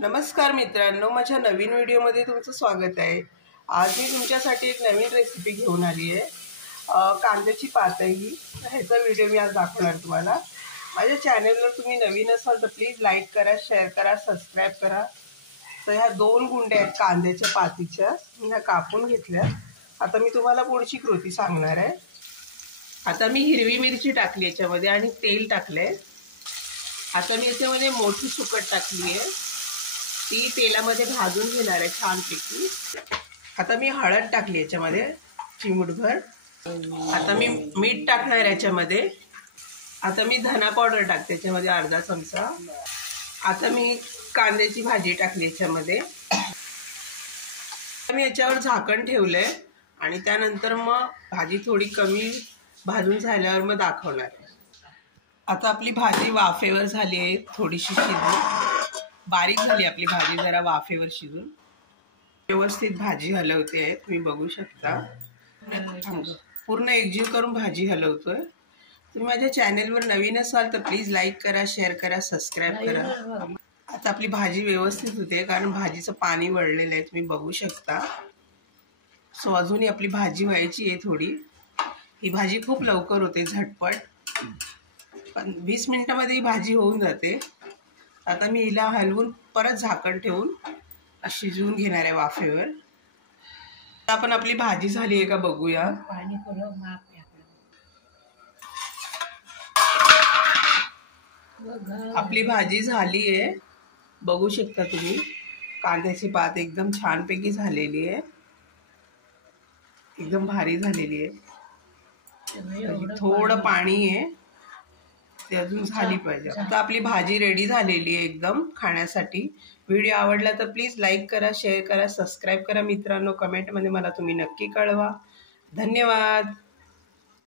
नमस्कार मित्रांनो, माझ्या नवीन व्हिडिओमध्ये तुमचं स्वागत आहे। आज मी तुमच्यासाठी एक नवीन रेसिपी घेऊन आली आहे, कांद्याची पातही। ह्याचा व्हिडिओ मी आज दाखवणार तुम्हाला। माझ्या चॅनलवर तुम्ही नवीन असाल तर प्लीज लाईक करा, शेअर करा, सबस्क्राईब करा। तर ह्या 2 गुंड्या आहेत कांद्याच्या पातीच्या, मी ह्या कापून घेतल्या। आता मी तुम्हाला पुढची कृती सांगणार आहे। आता मी हिरवी मिरची टाकली याच्यामध्ये आणि तेल टाकलंय। आता मी याच्यामध्ये मोठी सुकट टाकली आहे, ती तेलामध्ये भाजून घेणार आहे छानपैकी। आता मी हळद टाकली याच्यामध्ये चिमूटभर। आता मी मीठ टाकणार याच्यामध्ये। आता मी धना पावडर टाकते याच्यामध्ये अर्धा चमचा। आता मी कांद्याची भाजी टाकली याच्यामध्ये। मी याच्यावर झाकण ठेवलंय आणि त्यानंतर मग भाजी थोडी कमी भाजून झाल्यावर मग दाखवणार आहे। आता आपली भाजी वाफेवर झाली आहे, थोडीशी शिजून बारीक झाली आपली भाजी, जरा वाफेवर शिजून व्यवस्थित भाजी हलवते आहे। तुम्ही बघू शकता पूर्ण एकजीव करून भाजी हलवतोय। तुम्ही माझ्या चॅनलवर नवीन असाल तर प्लीज लाईक करा, शेअर करा, सबस्क्राईब करा। आता आपली भाजी व्यवस्थित होते कारण भाजीचं पाणी वळलेलं आहे, तुम्ही बघू शकता। सो अजूनही आपली भाजी व्हायची आहे थोडी। ही भाजी खूप लवकर होते, झटपट, पण 20 मिनिटांमध्ये ही भाजी होऊन जाते। आता मी हिला हलवून परत झाकण ठेवून शिजवून घेणार आहे वाफेवर। आता आपण आपली भाजी झाली आहे का बघूया। आपली भाजी झाली आहे, बघू शकता तुम्ही। कांद्याची पात एकदम छानपैकी झालेली आहे, एकदम भारी झालेली आहे। थोडं पाणी आहे, ते अजून झाली पाहिजे। आता आपली भाजी रेडी झालेली आहे एकदम खाण्यासाठी। व्हिडिओ आवडला तर प्लीज लाईक करा, शेअर करा, सबस्क्राईब करा मित्रांनो। कमेंटमध्ये मला तुम्ही नक्की कळवा। धन्यवाद।